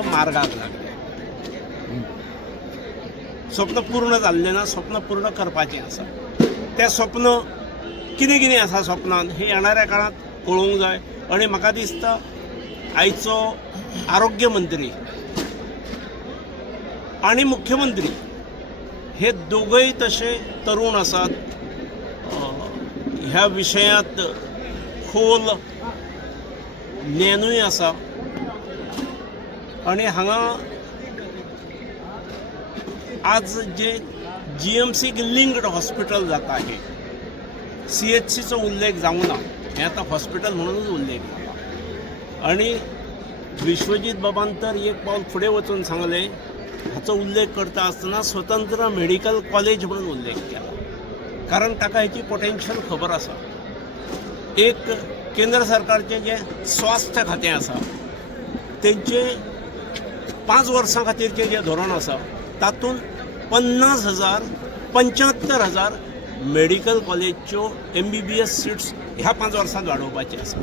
स्वप्न मार्गाक लागले. स्वप्न पूर्ण जाल्लें ना, स्वप्न पूर्ण करपाचें आसा. तें स्वप्न कितें कितें आसा स्वप्नांत हे येणाऱ्या काळात कळूंक जाय. आनी म्हाका दिसता आयचो आरोग्य मंत्री आनी मुख्यमंत्री हे दोगय तशे तरुण आसात. ह्या विशयांत खोल ज्ञानूय आसा. आनी हांगा आज जे GMC लिंक्ड हॉस्पिटल जाता हे CHCचो उल्लेख जावं ना, हें आतां हॉस्पिटल म्हणूनच उल्लेख जाता. आनी विश्वजीत बाबान तर एक पावल फुडें वचून सांगलें, हाचो उल्लेख करता आसतना स्वतंत्र मेडिकल कॉलेज म्हणून उल्लेख केला. कारण ताका हेची पोटेन्शियल खबर आसा. एक केंद्र सरकारचें जें स्वास्थ्य खातें आसा तेंचे 5 वर्सां खातीरचें जें धोरण आसा तातूंत 50,000 75,000 मेडिकल कॉलेजच्यो MBBS सीट्स ह्या 5 वर्सांत वाडोवपाचे आसा.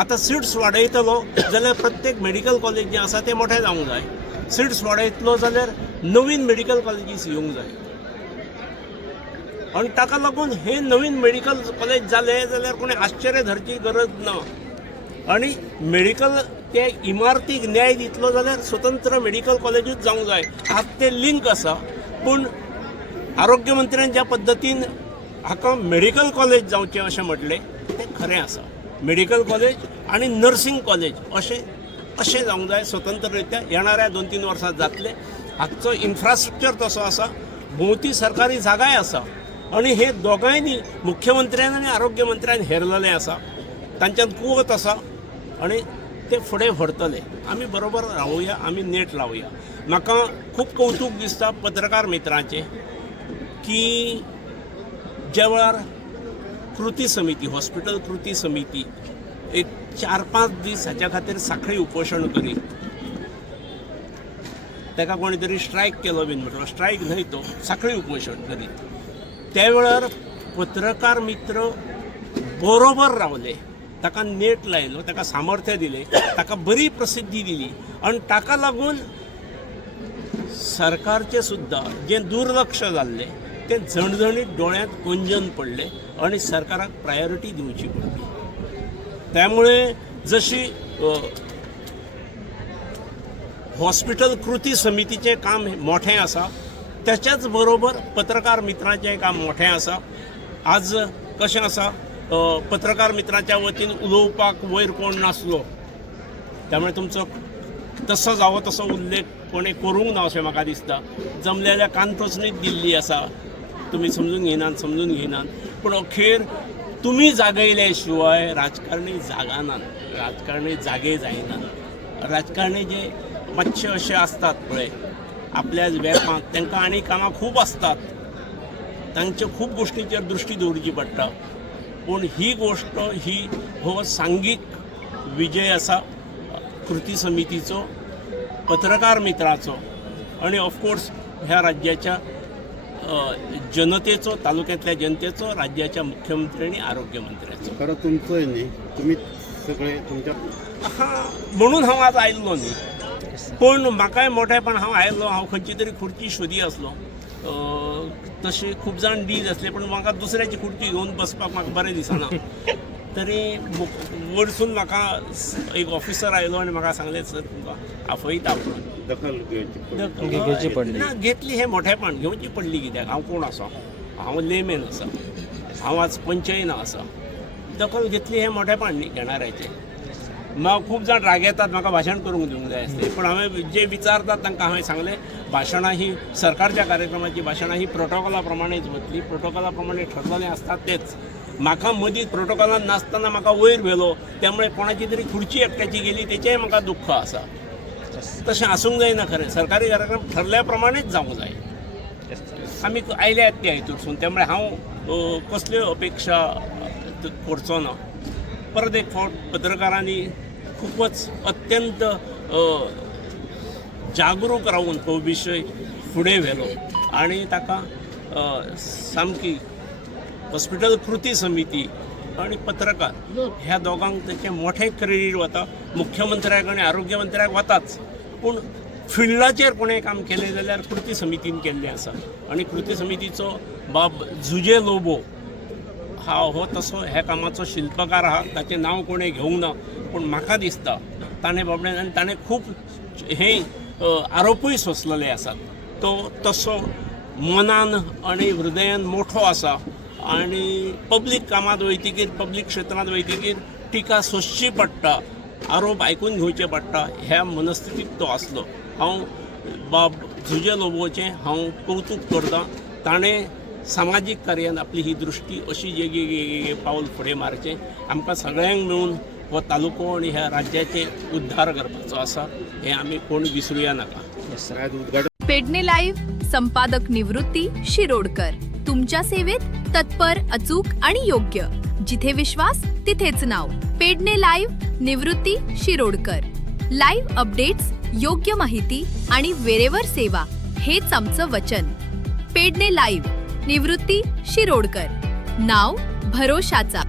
आतां सीट्स वाडयतलो जाल्यार प्रत्येक मेडिकल कॉलेज जें आसा तें मोठें जावंक जाय. सीट्स वाडयतलो जाल्यार नवीन मेडिकल कॉलेजीस येवंक जाय. आनी ताका लागून हे नवीन मेडिकल कॉलेज जाले जाल्यार कोणी आश्चर्य धरची गरज ना. आनी मेडिकल ते इमारतीक न्याय दितलो जाल्यार स्वतंत्र मेडिकल कॉलेजूच जावंक जाय. आज ते लिंक आसा. पूण आरोग्य मंत्र्यान ज्या पद्दतीन हाका मेडिकल कॉलेज जावचें अशें म्हटलें तें खरें आसा. मेडिकल कॉलेज आनी नर्सिंग कॉलेज अशें जावंक जाय स्वतंत्र रित्या. येणाऱ्या 2-3 वर्सां जातले. हाचो इन्फ्रास्ट्रक्चर तसो आसा, भोंवती सरकारी जागाय आसा. आनी हे दोगांयनी मुख्यमंत्र्यान आनी आरोग्य मंत्र्यान हेरलेलें आसा. तांच्यात कुवत आसा आनी ते फुडें व्हरतले. आमी बरोबर रावुया, आमी नेट लावुया. म्हाका खूब कौतूक दिसता पत्रकार मित्रांचें की ज्या वेळार कृती समिती, हॉस्पिटल कृती समिती एक 4-5 दीस हाच्या खातीर सांखळी उपोशण करीत, ताका कोणी तरी स्ट्रायक केलो बीन म्हटलो, स्ट्रायक न्हय तो सांखळी उपोशण करीत, त्या वेळार पत्रकार मित्र बरोबर रावले. ताका नेट लायलो, ताका सामर्थ्य दिलें, ताका बरी प्रसिद्धी दिली. आनी ताका लागून सरकारचें सुद्दां जें दुर्लक्ष जाल्लें तें झणझणीत दोळ्यांत कोंजन पडलें आनी सरकाराक प्रायोरिटी दिवची पडली. त्यामुळे जशी हॉस्पिटल कृती समितीचें काम मोठें आसा, त्याच्याच बरोबर पत्रकार मित्रांचें काम मोठें आसा. आज कशें आसा, पत्रकार मित्रांच्या वतीन उलोवपाक वयर कोण नासलो, त्यामुळे तुमचो तसो जावो तसो उल्लेख कोणें करूंक ना अशें म्हाका दिसता. जमलेल्या कानटोचणीच दिल्ली आसा, तुमी समजून घेयनात. पूण अखेर तुमी जागयले शिवाय राजकारणी जागानात, राजकारणी जागे जायनात. राजकारणी जे मातशे अशे आसतात पळय आपल्या वेपांत, तांकां आनी कामां खूब आसतात, तांच्या खूब गोश्टींचेर दृश्टी दवरची पडटा. पूण ही गोश्ट हो सांघीक विजय आसा कृती समितीचो, पत्रकार मित्राचो आनी ऑफकोर्स ह्या राज्याच्या जनतेचो, तालुक्यांतल्या जनतेचो, राज्याच्या मुख्यमंत्री आनी आरोग्य मंत्र्याचो. खरं तुमचंय न्ही, तुमी सगळे तुमच्या म्हणून हांव आज आयिल्लो न्ही. पूण म्हाकाय मोठेपण हांव आयिल्लो, हांव खंयची तरी खुर्ची सोदी आसलो. तशी खूब जाण डीज आसले, पूण म्हाका दुसऱ्याची खुर्ची घेवन बसपाक म्हाका बरें दिसना. तरी वयरसून म्हाका एक ऑफिसर आयलो आनी म्हाका सांगलें, सर तुमकां आपयता म्हणून. दखल घेवची पडली. ना घेतली, हे मोठेपण घेवची पडली. कित्याक हांव कोण आसा, हांव लेमॅन आसा, हांव आज पंचयना आसा. दखल घेतली हे मोठेपण न्ही घेणाऱ्याचें. म्हाका खूब जाण राग येतात, म्हाका भाशण करूंक दिवंक जाय आसलें. पूण हांवें जे विचारतात तांकां हांवें सांगलें, भाशणां ही सरकारच्या कार्यक्रमाची भाशणां ही प्रोटोकॉला प्रमाणेच वतली, प्रोटोकॉला प्रमाणे ठरलेलें आसता तेच. म्हाका मदींच प्रोटोकॉलान नासतना म्हाका वयर व्हेलो, त्यामुळे कोणाची तरी खुर्ची एकट्याची गेली तेचेंय म्हाका दुख्ख आसा. तशें आसूंक जायना. खरें सरकारी कार्यक्रम ठरल्या प्रमाणेच जावंक जाय. आमी आयल्यात त्या हितूरसून, त्यामुळे हांव कसल्यो अपेक्षा करचो ना. परत एक फावट पत्रकारांनी खूपच अत्यंत जागरूक रावून हो विशय फुडें व्हेलो आनी ताका सामकी हॉस्पिटल कृती समिती आणि पत्रकार ह्या दोगांक त्याचे मोठे क्रेडीट वता. मुख्यमंत्र्याक आणि आरोग्य मंत्र्याक वताच, पूण फिल्डाचेर कोणें काम केलें जाल्यार कृती समितीन केल्लें आसा आनी कृती समितीचो बाब जुजे लोबो हो तसो ह्या कामाचो शिल्पकार आहा. ताचें नांव कोणें घेवंक ना पूण म्हाका दिसता ताणें बाबड्यान आनी ताणें खूब हे आरोपूय सोंसलेले आसात. तो तसो मनान आनी हृदयान मोठो आसा आनी पब्लीक कामांत वयतकीर पब्लीक क्षेत्रांत वयतकीर टिका सोंसची पडटा, आरोप आयकून घेवचे पडटा, ह्या मनस्थितीत तो आसलो. हांव बाब जुजे लोबोचें हांव कौतूक करतां. ताणें सामाजीक कार्यान आपली ही दृश्टी अशी जेगी पावल फुडें मारचें. आमकां सगळ्यांक मेळून हो तालुको आनी ह्या राज्याचें उद्धार करपाचो आसा, हें आमी कोण विसरुया नाका. आज उद्घाटन पेडणे लाईव्ह संपादक निवृत्ती शिरोडकर. तुमच्या सेवेत तत्पर, अचूक आणि योग्य. जिथे विश्वास तिथेच नाव. पेडणे लाईव्ह निवृत्ती शिरोडकर. लाईव्ह अपडेट्स, योग्य माहिती आणि वेरेवर सेवा हेच आमचं वचन. पेडणे लाईव्ह निवृत्ती शिरोडकर. नाव भरोशाचा.